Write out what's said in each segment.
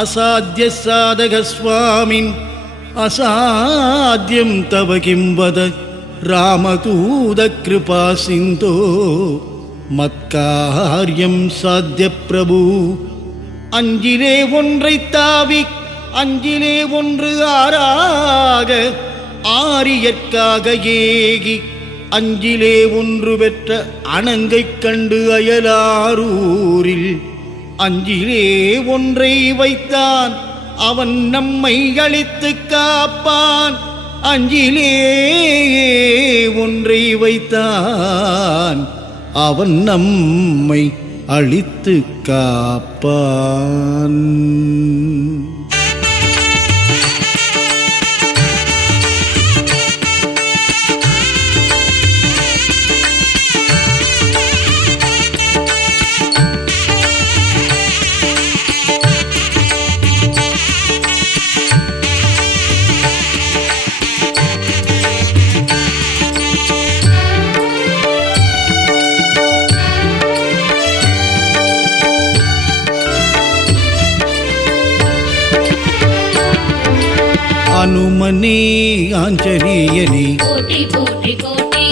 அசாத்திய சாதக சுவாமின் அசாத்தியம் தவ கிம் வத ராமதூத கிருபா சிந்தோ மத்காரியம் சாத்திய பிரபு. அஞ்சிலே ஒன்றை தாவி அஞ்சிலே ஒன்று ஆறாக ஆரியற்காக ஏகி அஞ்சிலே ஒன்று பெற்ற அணங்கைக் கண்டு அயலாரூரில் அஞ்சிலே ஒன்றை வைத்தான் அவன் நம்மை அழித்து காப்பான். அஞ்சிலே ஒன்றை வைத்தான் அவன் நம்மை அழித்து காப்பான். அனுமனே ஆஞ்சநேயனே போற்றி போற்றி போற்றி,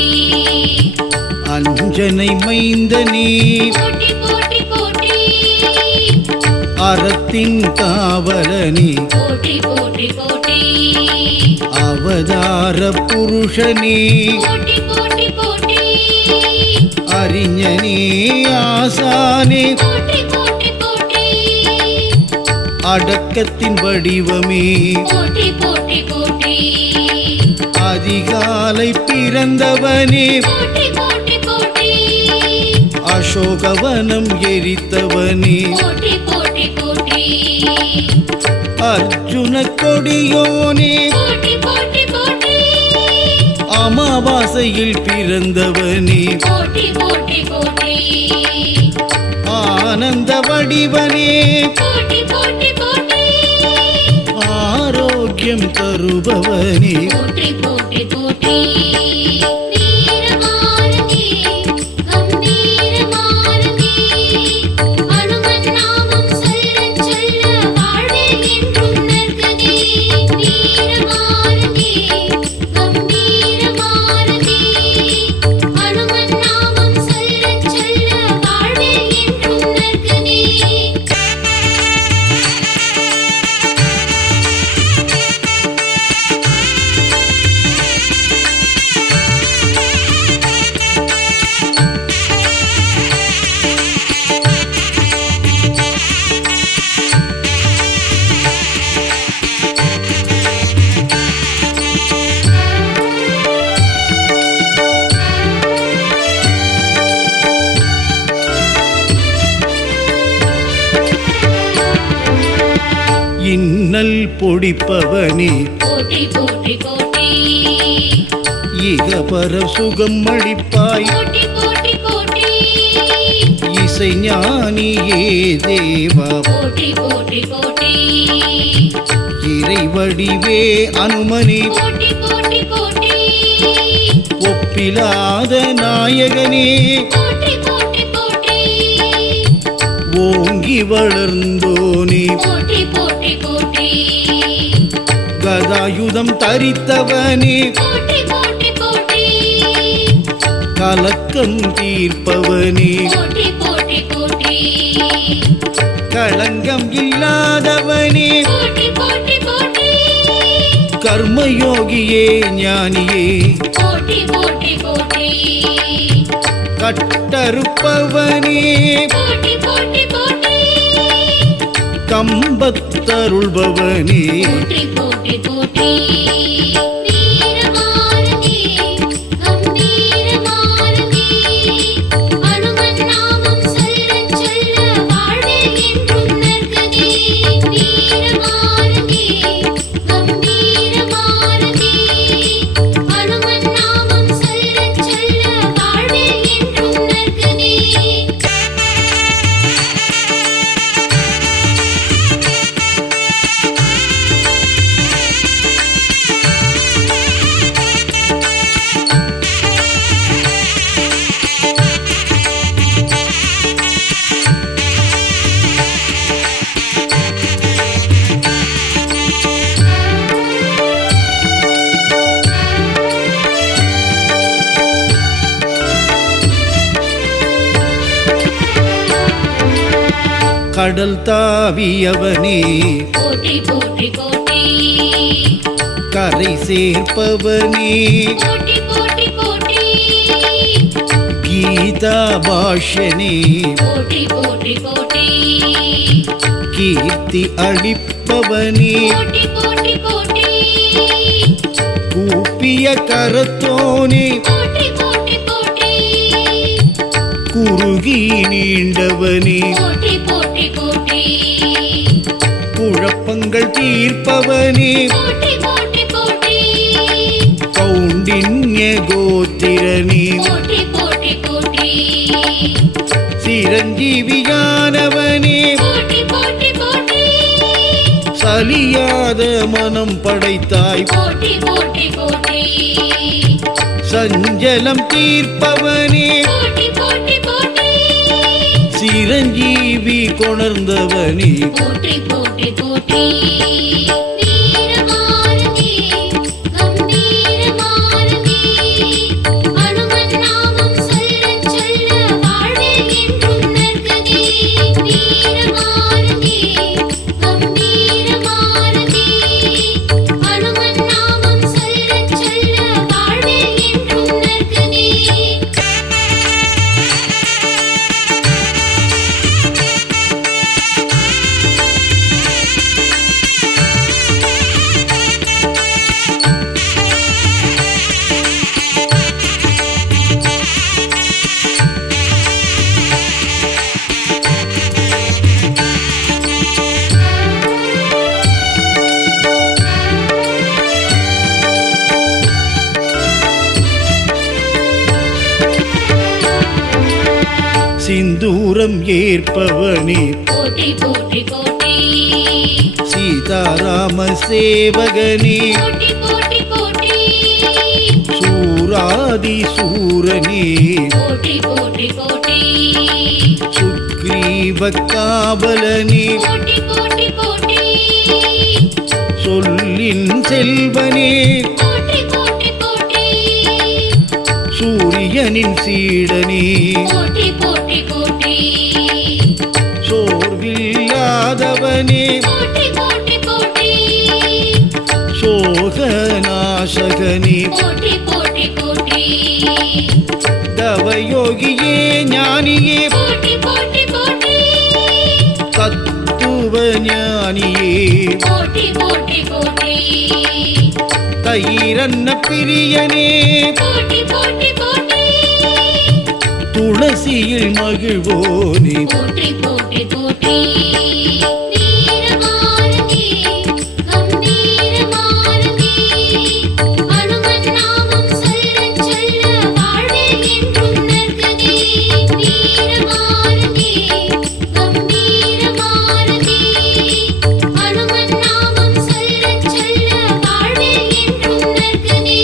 அஞ்சனை மைந்தனே போற்றி போற்றி போற்றி, அறத்தின் காவலனே போற்றி போற்றி போற்றி, அவதார புருஷனே போற்றி போற்றி போற்றி, அறிஞனே ஆசானே போற்றி போற்றி போற்றி, அடக்கத்தின் வடிவமே போற்றி போற்றி போற்றி, அதிகாலை பிறந்தவனே போற்றி போற்றி போற்றி, அசோகவனம் எரித்தவனே போற்றி போற்றி போற்றி, அர்ஜுன கொடியோனே போற்றி போற்றி போற்றி, அமாவாசையில் பிறந்தவனே போற்றி போற்றி போற்றி, ஆனந்த வடிவனே போற்றி போற்றி போற்றி, ஆரோக்கியம் தருபவனே போற்றி போற்றி போற்றி, வீரமானதே கம்பீரமானதே, அனுமன் நாமம் சொல்லச் சொல்ல வாழ்வே என்றும் நற்கதி. வீரமானதே கம்பீரமானதே, அனுமன் நாமம் சொல்லச் சொல்ல வாழ்வே என்றும் நற்கதி. இன்னல் பொடிப்பவனே போற்றி போற்றி போற்றி, இகபர சுகம் அளிப்பாய் போற்றி போற்றி போற்றி, இசை ஞானியே தேவா போற்றி போற்றி போற்றி, இறைவடிவே அனுமனே போற்றி போற்றி போற்றி, ஒப்பிலாத நாயகனே போற்றி போற்றி போற்றி, ஓங்கி வளர்ந்தோனே போற்றி போற்றி போற்றி, கதாயுதம் தரித்தவனே போற்றி போற்றி போற்றி, கலக்கம் தீர்ப்பவனே போற்றி போற்றி போற்றி, களங்கம் இல்லாதவனே போற்றி போற்றி போற்றி, கர்மயோகியே ஞானியே போற்றி போற்றி போற்றி, கட்டறுப்பவனே போற்றி போற்றி போற்றி, கம்பத்தருள்பவனே போற்றி போற்றி போற்றி, வீரமானதே கம்பீரமானதே, அனுமன் நாமம் சொல்லச் சொல்ல வாழ்வே என்றும் நற்கதி. வீரமானதே கம்பீரமானதே, அனுமன் நாமம் சொல்லச் சொல்ல வாழ்வே என்றும் நற்கதி. கடல் தாவியவனே போற்றி போற்றி போற்றி கரை சேர்ப்பவனே போற்றி போற்றி போற்றி கீதா பாஷ்யனே போற்றி போற்றி போற்றி கீர்த்தி அளிப்பவனே போற்றி போற்றி போற்றி கூப்பிய கரத்தோனே போற்றி போற்றி போற்றி குறுகி நீண்டவனே போற்றி போற்றி போற்றி குழப்பங்கள் தீர்ப்பவனே போற்றி போற்றி போற்றி கௌண்டின்ய கோத்திரனே போற்றி போற்றி போற்றி சிரஞ்சீவியானவனே போற்றி போற்றி போற்றி சலியாத மனம் படைத்தாய் போற்றி போற்றி போற்றி சஞ்சலம் தீர்ப்பவனே போற்றி போற்றி போற்றி சிரஞ்சீவி கொணர்ந்தவனே போற்றி போற்றி போற்றி வீரமாரதி கம்பீரமாரதி அனுமன் நாமம் சொல்லச் சொல்ல வாழ்வில் என்றும் நற்கதி வீரமாரதி கம்பீரமாரதி அனுமன் நாமம் சொல்லச் சொல்ல வாழ்வில் என்றும் நற்கதி சிந்தூரம் ஏற்பவனே போற்றி போற்றி போற்றி சீதாராம சேவகனே போற்றி போற்றி போற்றி சூராதி சூரனே போற்றி போற்றி போற்றி சுக்ரீவ காவலனே போற்றி போற்றி போற்றி சொல்லின் செல்வனே போற்றி போற்றி போற்றி சூரியனின் சீடனே போற்றி போற்றி போற்றி சோர்வில்லாதவனே போற்றி போற்றி போற்றி சோகநாசகனே போற்றி போற்றி போற்றி தவயோகியே ஞானியே போற்றி போற்றி போற்றி தத்துவ ஞானியே போற்றி போற்றி போற்றி தயிரன்ன பிரியனே போற்றி போற்றி போற்றி துளசியில் மகிழ்வோனே போற்றி போற்றி போற்றி வீரமாரதி கம்பீரமாரதி அனுமன் நாமம் சொல்லச் சொல்ல வாழ்வில் என்றும் நற்கதி வீரமாரதி கம்பீரமாரதி அனுமன் நாமம் சொல்லச் சொல்ல வாழ்வில் என்றும் நற்கதி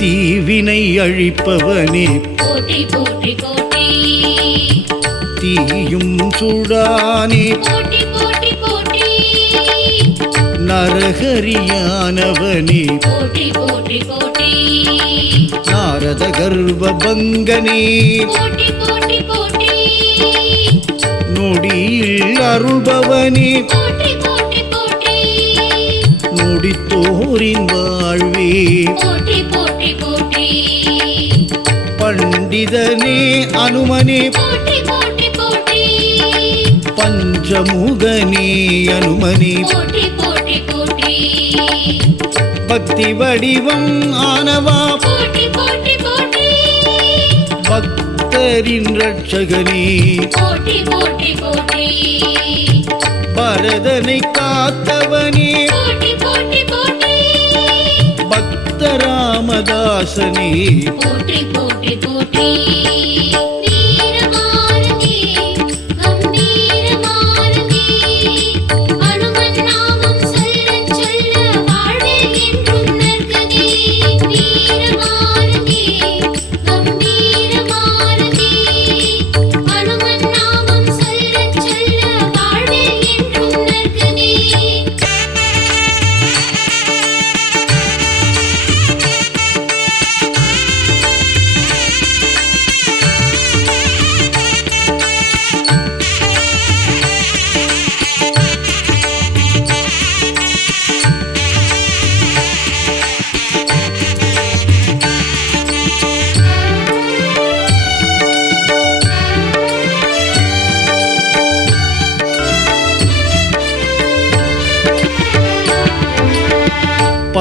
தீவினை அழிப்பவனே போற்றி போற்றி போற்றி தீயும் சுடானே போற்றி போற்றி போற்றி நரஹரியானவனே போற்றி போற்றி போற்றி நாரத கர்வபங்கனே போற்றி போற்றி போற்றி நொடியில் அருள்பவனே போற்றி போற்றி போற்றி நொடித்தோரின் வாழ்வே போற்றி போற்றி போற்றி பண்டிதனே அனுமனே போற்றி போற்றி போற்றி பஞ்சமுகனே அனுமனே போற்றி போற்றி போற்றி பக்தி வடிவம் ஆனவா போற்றி போற்றி போற்றி பக்தரின் ரட்சகனே போற்றி போற்றி போற்றி பரதனை காத்தவனே போற்றி போற்றி போற்றி பக்தராமதாசனே போற்றி போற்றி போற்றி வீரமாரதி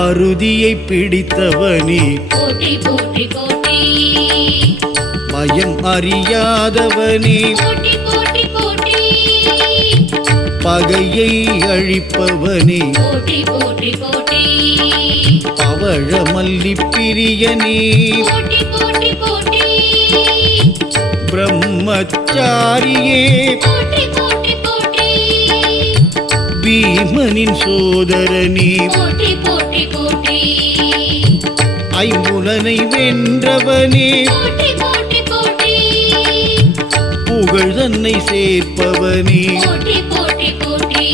பருதியை பிடித்தவனே போற்றி போற்றி போற்றி பயம் அறியாதவனே போற்றி போற்றி போற்றி பகையை அழிப்பவனே போற்றி போற்றி போற்றி பவழமல்லி பிரியனே போற்றி போற்றி போற்றி பிரம்மச்சாரியே போற்றி போற்றி போற்றி பீமனின் சோதரனே போற்றி போற்றி போற்றி ஐம்புலனை வென்றவனே போற்றி போற்றி போற்றி புகழ் தன்னை சேர்ப்பவனே போற்றி போற்றி போற்றி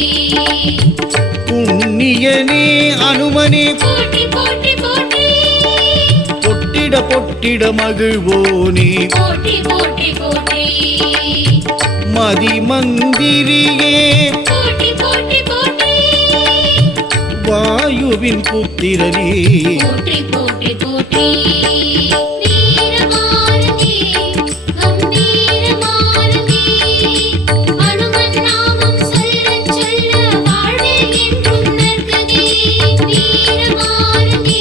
புண்ணியனே அனுமனே போற்றி போற்றி போற்றி பொட்டிட பொட்டிட மகிழ்வோனே போற்றி போற்றி போற்றி மதிமந்திரியே போற்றி போற்றி போற்றி வாயுவின் புத்திரனே போற்றி போற்றி போற்றி வீரமாரதி கம்பீரமாரதி அனுமன் நாமம் சொல்லச் சொல்ல வாழ்வில் என்றும் நற்கதி வீரமாரதி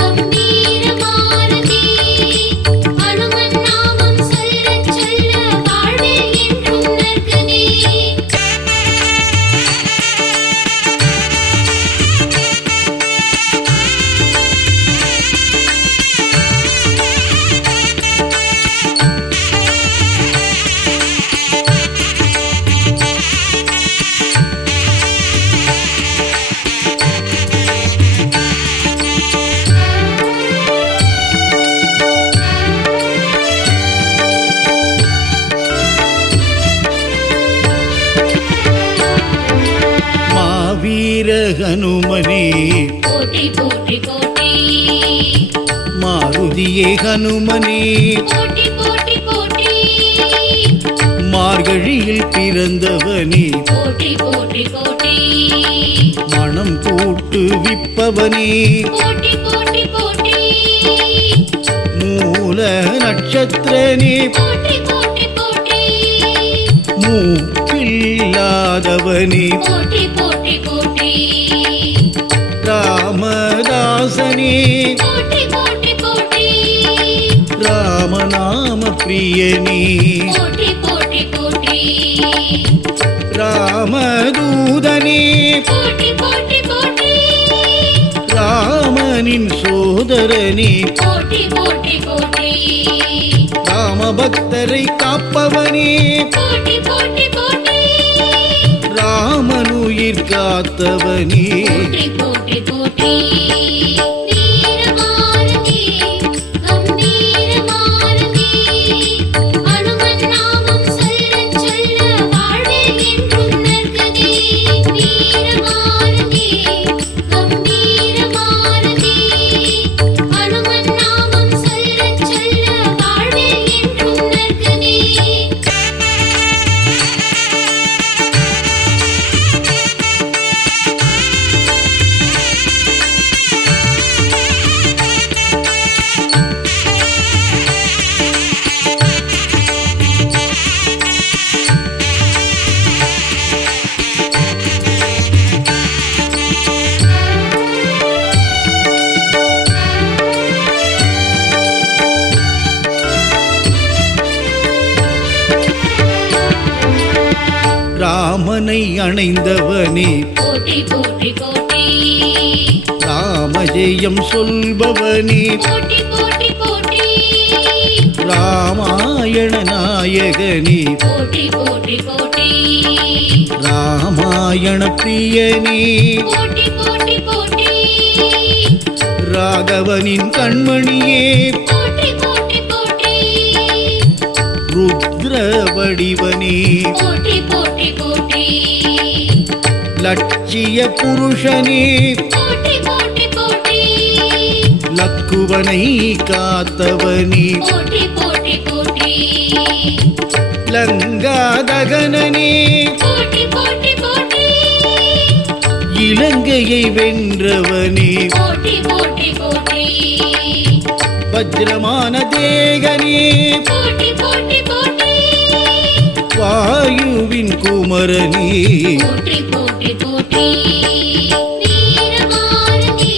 கம்பீரமாரதி அனுமன் நாமம் சொல்லச் சொல்ல வாழ்வில் என்றும் நற்கதி மாவீர ஹனுமனே போற்றி போற்றி போற்றி மாருதியே ஹனுமனே போற்றி போற்றி போற்றி மார்கழியில் பிறந்தவனே போற்றி போற்றி போற்றி மனம் கூட்டுவிப்பவனே போற்றி போற்றி போற்றி மூல நட்சத்திரனே போற்றி போற்றி போற்றி மூப்பில்லாதவனே போற்றி போற்றி போற்றி ராமதாசனே போற்றி போற்றி போற்றி ராமநாம பிரியனே போற்றி போற்றி போற்றி ராமதூதனே போற்றி போற்றி போற்றி ராமனின் சோதரனே போற்றி போற்றி போற்றி ராமபக்தரை காப்பவனே போற்றி போற்றி போற்றி ராமனுயிர் காத்தவனே போற்றி போற்றி போற்றி வீரமாரதி கம்பீரமாரதி அனுமன் நாமம் சொல்லச் சொல்ல வாழ்வில் என்றும் நற்கதி வீரமாரதி கம்பீரமாரதி அனுமன் நாமம் சொல்லச் சொல்ல வாழ்வில் என்றும் நற்கதி ராமனை அணைந்தவனே போற்றி போற்றி போற்றி ராமஜெயம் சொல்பவனே போற்றி போற்றி போற்றி ராமாயண நாயகனே போற்றி போற்றி போற்றி ராமாயண பிரியனே போற்றி போற்றி போற்றி ராகவனின் கண்மணியே போற்றி போற்றி போற்றி ருத்ர வடிவனே போற்றி போற்றி போற்றி லட்சிய புருஷனே போற்றி போற்றி போற்றி லக்குவனை காத்தவனே போற்றி போற்றி போற்றி லங்காதகனனே போற்றி போற்றி போற்றி இலங்கையை வென்றவனே போற்றி போற்றி போற்றி வஜ்ரமான தேகனே போற்றி போற்றி போற்றி வாயுவின் குமரனே போற்றி போற்றி போற்றி வீரமாரதி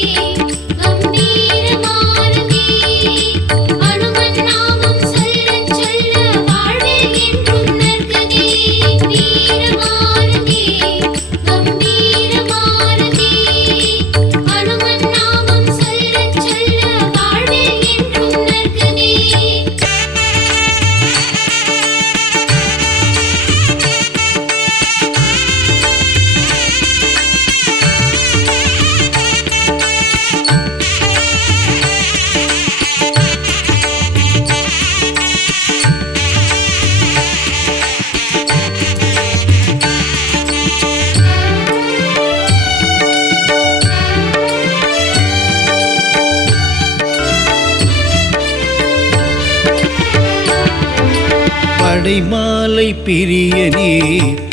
ஜடைமாலை பிரியனே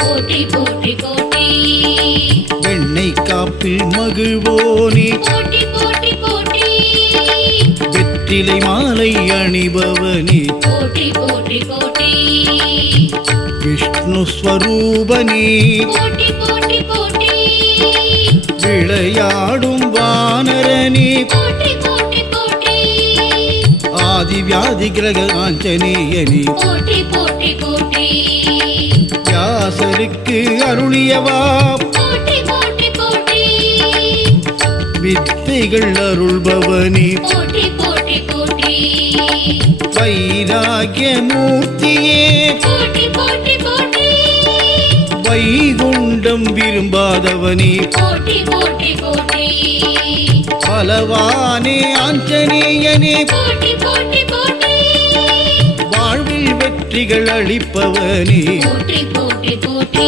போற்றி போற்றி போற்றி வெண்ணெய் காப்பில் மகிழ்வோனே போற்றி போற்றி போற்றி வெற்றிலை மாலை அணிபவனே போற்றி போற்றி போற்றி விஷ்ணு ஸ்வரூபனே போற்றி போற்றி போற்றி விளையாடும் வானரனே போற்றி போற்றி போற்றி ஆதிவியாதி கிரக ஆஞ்சநேயனே போற்றி போற்றி போற்றி வியாசருக்கு அருளியவா போற்றி போற்றி போற்றி வித்தைகள் அருள்பவனே போற்றி போற்றி போற்றி வைராகிய மூர்த்தியே போற்றி போற்றி போற்றி வைகுண்டம் விரும்பாதவனே போற்றி போற்றி போற்றி பலவானே ஆஞ்சநேயனே போற்றி போற்றி போற்றி வாழ்வில் வெற்றிகள் அளிப்பவனே போற்றி போற்றி போற்றி